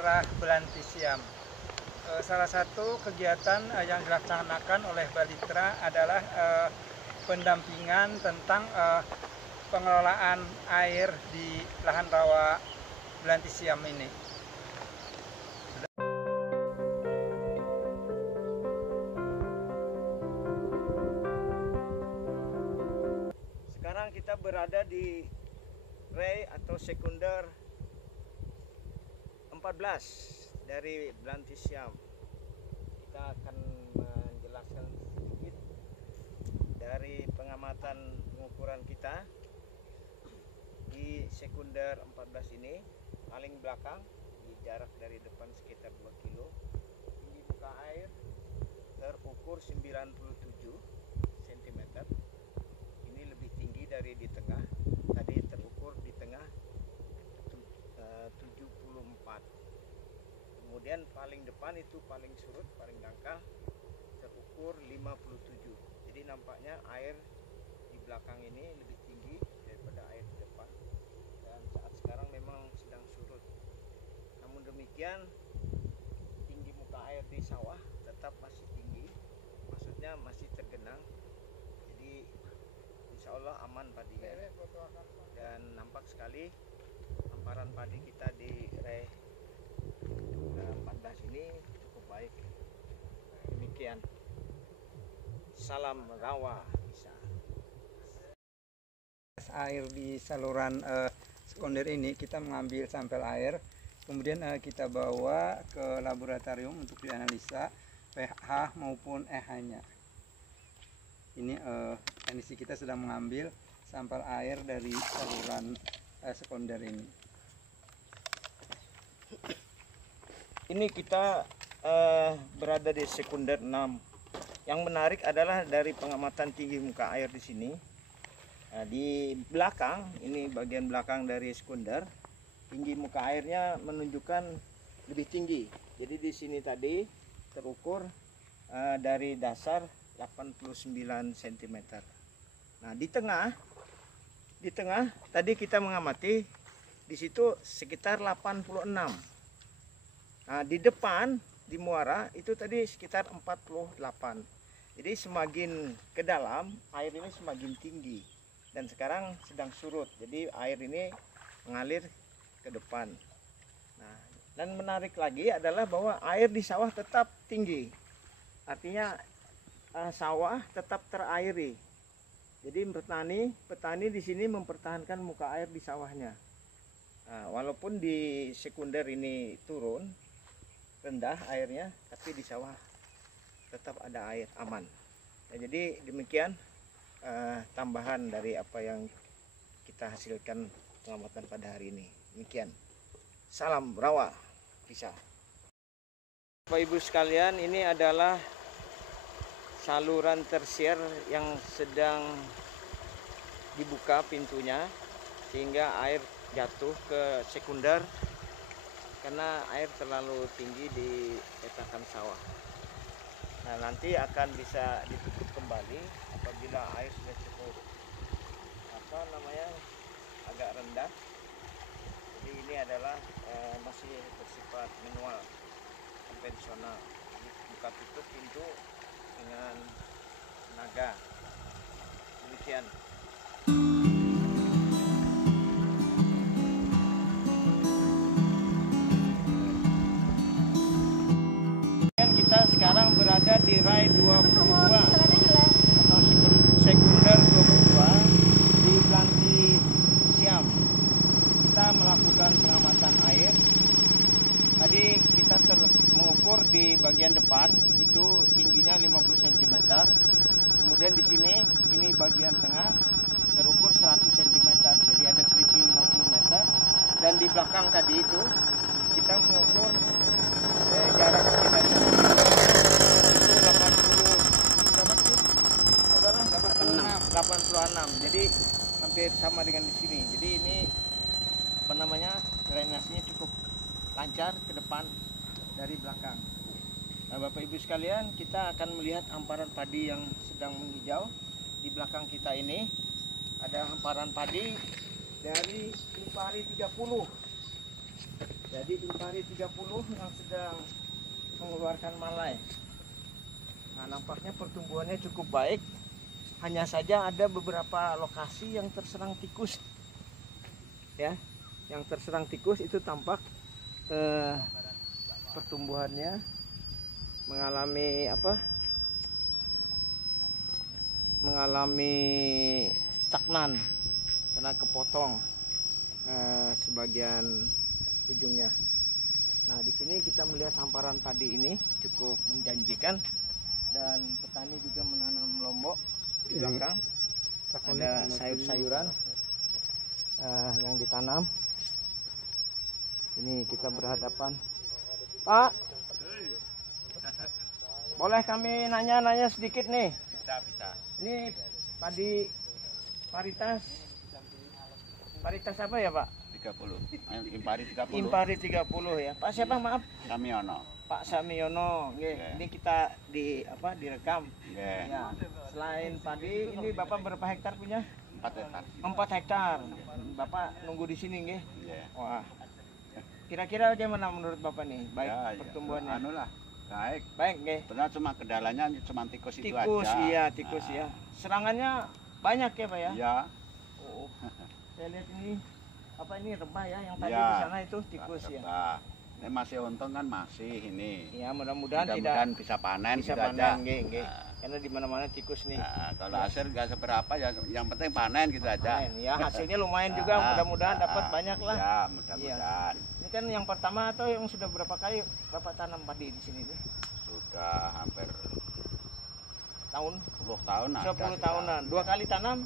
daerah Belanti Siam. Salah satu kegiatan yang dilaksanakan oleh Balitra adalah pendampingan tentang pengelolaan air di lahan rawa Belanti Siam ini. Sekarang kita berada di Ray atau sekunder 14 dari Belanti Siam. Kita akan menjelaskan sedikit dari pengamatan pengukuran kita di sekunder 14 ini. Paling belakang di jarak dari depan sekitar 2 kilo, tinggi muka air terukur 97 cm. Ini lebih tinggi dari di tengah. Tadi terukur di tengah 74. Kemudian paling depan itu paling surut, paling dangkal terukur 57. Jadi nampaknya air di belakang ini lebih tinggi daripada air di depan. Dan saat sekarang memang sedang surut. Namun demikian tinggi muka air di sawah tetap masih tinggi. Maksudnya masih tergenang. Jadi insya Allah aman padinya. Dan nampak sekali hamparan padi kita di Ray 14 ini cukup baik. Demikian. Salam rawa bisa. Air di saluran sekunder ini kita mengambil sampel air, kemudian kita bawa ke laboratorium untuk dianalisa pH maupun EH-nya. Ini teknisi kita sedang mengambil sampel air dari saluran sekunder ini. Ini kita berada di sekunder 6. Yang menarik adalah dari pengamatan tinggi muka air di sini. Nah, di belakang, ini bagian belakang dari sekunder, tinggi muka airnya menunjukkan lebih tinggi. Jadi di sini tadi terukur dari dasar 89 cm. Nah, di tengah tadi kita mengamati di situ sekitar 86. Nah, di depan di muara itu tadi sekitar 48. Jadi semakin ke dalam air ini semakin tinggi dan sekarang sedang surut. Jadi air ini mengalir ke depan. Nah, dan menarik lagi adalah bahwa air di sawah tetap tinggi. Artinya sawah tetap terairi. Jadi petani di sini mempertahankan muka air di sawahnya. Nah, walaupun di sekunder ini turun rendah airnya, tapi di sawah tetap ada air aman. Nah, jadi demikian tambahan dari apa yang kita hasilkan pengamatan pada hari ini. Demikian. Salam rawa bisa. Bapak Ibu sekalian, ini adalah saluran tersier yang sedang dibuka pintunya sehingga air jatuh ke sekunder karena air terlalu tinggi di petakan sawah. Nah, nanti akan bisa ditutup kembali apabila air sudah cukup agak rendah. Jadi ini adalah masih bersifat manual, konvensional. Jadi buka tutup pintu dengan tenaga. Demikian. Kita sekarang berada di Ray 22 atau sekunder 22 di Belanti Siam. Kita melakukan pengamatan air. Tadi kita mengukur di bagian depan itu tingginya 50 cm. Kemudian di sini ini bagian tengah terukur 100 cm. Jadi ada selisih 50 meter. Dan di belakang tadi itu kita mengukur jarak sekitar 86. Jadi hampir sama dengan di sini. Jadi ini drainasenya cukup lancar ke depan dari belakang. Nah, Bapak Ibu sekalian, kita akan melihat hamparan padi yang sedang menghijau. Di belakang kita ini ada hamparan padi dari Lipari 30. Jadi Impari 30 yang sedang mengeluarkan malai. Nah, nampaknya pertumbuhannya cukup baik. Hanya saja ada beberapa lokasi yang terserang tikus. Ya, yang terserang tikus itu tampak pertumbuhannya mengalami apa? Mengalami stagnan karena kepotong sebagian ujungnya. Nah, di sini kita melihat hamparan padi ini cukup menjanjikan dan petani juga menanam lombok di belakang. Ada sayur-sayuran yang ditanam. Ini kita berhadapan. Pak, boleh kami nanya-nanya sedikit nih? Bisa. Ini padi paritas apa ya Pak? 30. Impari 30. Impari 30 ya. Pak siapa maaf? Samiono. Pak Samiono. Yeah. Ini kita direkam. Yeah. Ya. Selain padi, ini Bapak berapa hektar punya? 4 hektar. 4 hektar. Bapak nunggu di sini nggih? Yeah. Wah. Kira-kira bagaimana menurut Bapak nih? Baik Ya, pertumbuhannya. Anu lah. Baik. Baik nggih. Benar cuma kendalanya cuma tikus itu Tikus, aja. iya tikus ya. Serangannya banyak ya Pak ya? Iya. Oh. Saya lihat ini apa ini rebah ya yang tadi Ya. di sana itu tikus ya. Nah, ini masih untung kan masih ini. Ya mudah-mudahan tidak Mudah-mudahan bisa panen bisa gitu panen aja. nggih. Nah, Karena di mana-mana tikus nih. kalau hasil nggak seberapa ya yang penting panen gitu aja. Panen. Ya hasilnya lumayan juga, mudah-mudahan dapat banyak lah. Ya, mudah-mudahan. Ini kan yang pertama atau yang sudah berapa kali Bapak tanam padi di sini nih? Sudah hampir Tahun 10 tahun ada. 10 tahunan. Dua kali tanam?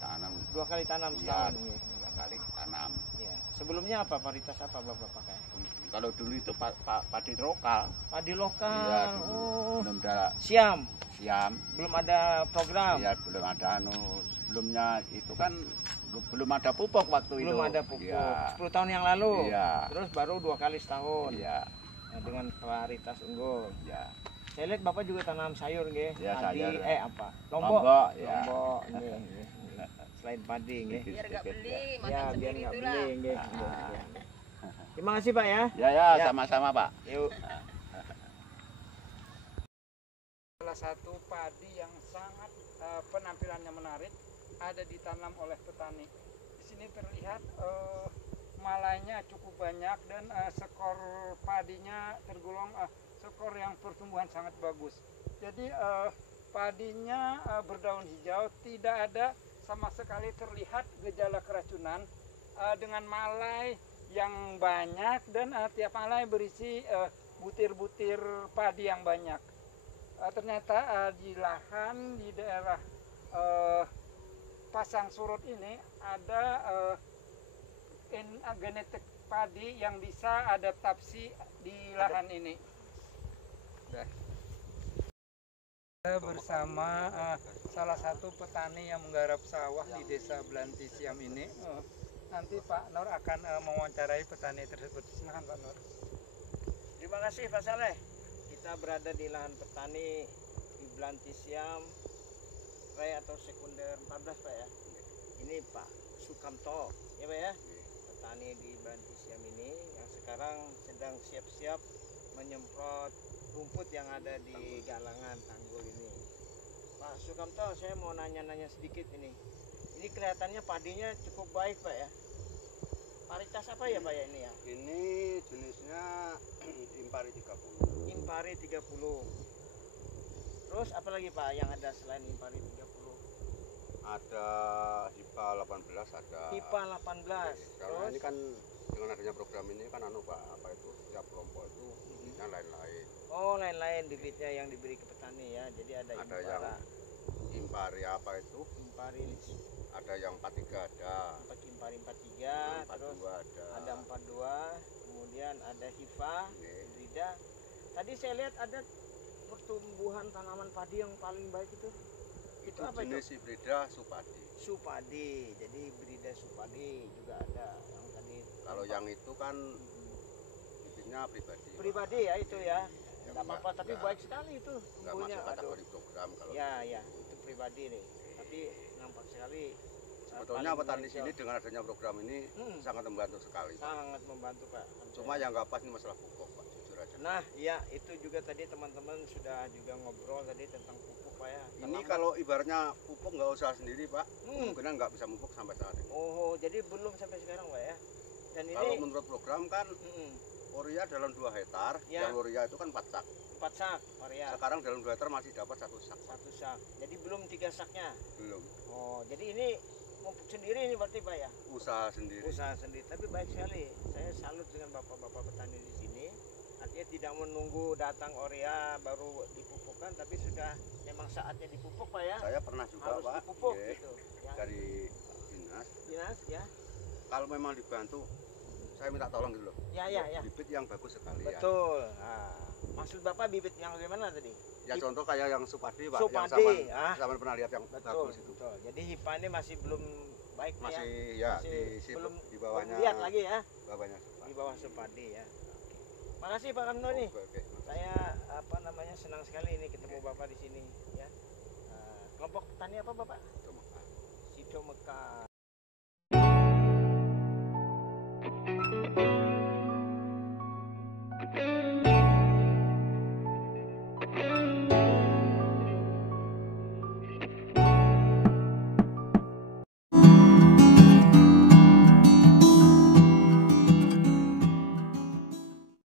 Tanam. Dua kali tanam Iya, setahun nih. 2 kali tanam. Ya. Sebelumnya apa varietas apa Bapak pakai? Kalau dulu itu padi lokal. Padi lokal. Iya, dulu. Oh. Belum ada Siam. siam. Belum ada program. Iya, belum ada sebelumnya itu kan belum ada pupuk waktu itu. Belum ada pupuk. Iya. 10 tahun yang lalu. Iya. Terus baru 2 kali setahun. Iya. Nah, dengan varietas unggul. Iya. Saya lihat Bapak juga tanam sayur nggih. Ya, Padi sayur. apa? Lombok. Lombok, ya. Lombok nggih. Selain padi nggih. Biar nggak beli, Ya, makan biar sendiri nggak itulah. beli nggih. Ah. Terima kasih Pak ya. Ya, Ya. sama-sama, Pak. Yuk. Salah satu padi yang sangat penampilannya menarik ada ditanam oleh petani. Di sini terlihat malainya cukup banyak dan skor padinya tergolong skor yang pertumbuhan sangat bagus. Jadi padinya berdaun hijau, tidak ada sama sekali terlihat gejala keracunan dengan malai yang banyak dan tiap malai berisi butir-butir padi yang banyak. Ternyata di lahan di daerah Pasang Surut ini ada genetik padi yang bisa adaptasi di lahan ini. Kita bersama salah satu petani yang menggarap sawah di desa Belanti Siam ini. Nanti Pak Nur akan mewawancarai petani tersebut. Silakan Pak Nur. Terima kasih Pak Saleh. Kita berada di lahan petani di Belanti Siam Raya atau sekunder 14 Pak ya. Ini Pak Sukamto ya Pak ya. Petani di Belanti Siam ini yang sekarang sedang siap-siap menyemprot rumput yang ada di galangan tanggul ini. Pak Sukamto, saya mau nanya-nanya sedikit ini. Ini kelihatannya padinya cukup baik Pak ya. Varietas apa ya Pak ya ini ya? Ini jenisnya Impari 30. Impari 30. Terus apa lagi Pak yang ada selain Impari 30? Ada HIPA 18, ada Tipe 18. karena Terus ini kan dengan adanya program ini kan Pak, apa itu setiap kelompok itu bibitnya lain-lain. oh lain-lain bibitnya yang diberi ke petani ya. Jadi ada Ada Impara, yang Impari apa itu? Impari, Ada yang 43 ada. Impari 43, terus 42 ada. ada 42, kemudian ada Hifa, Ini. Hibrida. Tadi saya lihat ada pertumbuhan tanaman padi yang paling baik itu. Itu apa jenis hibrida supadi. Supadi. Jadi hibrida supadi juga ada yang tadi. Kalau yang itu kan bibitnya pribadi. Pribadi ya itu ya. Ya, Tidak apa-apa, tapi enggak- baik sekali itu Enggak tumbuhnya. masuk Aduh. kategori program kalau Ya, ya, itu pribadi nih. Tapi nampak sekali Sebetulnya paling petani menonjol. sini dengan adanya program ini sangat membantu sekali. Sangat membantu Pak. Cuma yang nggak pas ini masalah pupuk Pak, jujur aja. Nah, ya itu juga tadi teman-teman sudah juga ngobrol tadi tentang pupuk Pak ya. Ini Terlambat. kalau ibaratnya pupuk nggak usah sendiri Pak, Hmm. kemungkinan nggak bisa pupuk sampai saat ini. Oh, jadi belum sampai sekarang Pak ya. Dan ini Kalau menurut program kan mm, urea dalam 2 hektar, Ya. yang urea itu kan 4 sak. 4 sak urea, Sekarang dalam 2 hektar masih dapat 1 sak. 1 sak. Jadi belum 3 saknya. Belum, Oh, jadi ini pupuk sendiri ini berarti Pak ya. usaha sendiri. Usaha sendiri. Tapi baik sekali. Saya salut dengan bapak-bapak petani di sini. Artinya tidak menunggu datang urea baru dipupukkan, tapi sudah memang saatnya dipupuk Pak ya. Saya pernah juga Harus Pak, dipupuk iya, gitu. Ya. dari dinas. Ya. Kalau memang dibantu, saya minta tolong gitu loh. Ya. Bibit yang bagus sekali ya. Betul. Nah, maksud Bapak bibit yang bagaimana tadi? Ya contoh kayak yang Supadi Pak, Supadi, yang zaman pernah lihat yang Betul, bagus itu. betul. Jadi HIPA ini masih belum baik Pak Masih ya. ya di belum di bawahnya. lihat lagi ya, Bawahnya di Supadi. bawah Supadi ya. Makasih Pak Kamno nih. Oke. Saya senang sekali ini ketemu Bapak di sini ya. Kelompok petani apa Bapak?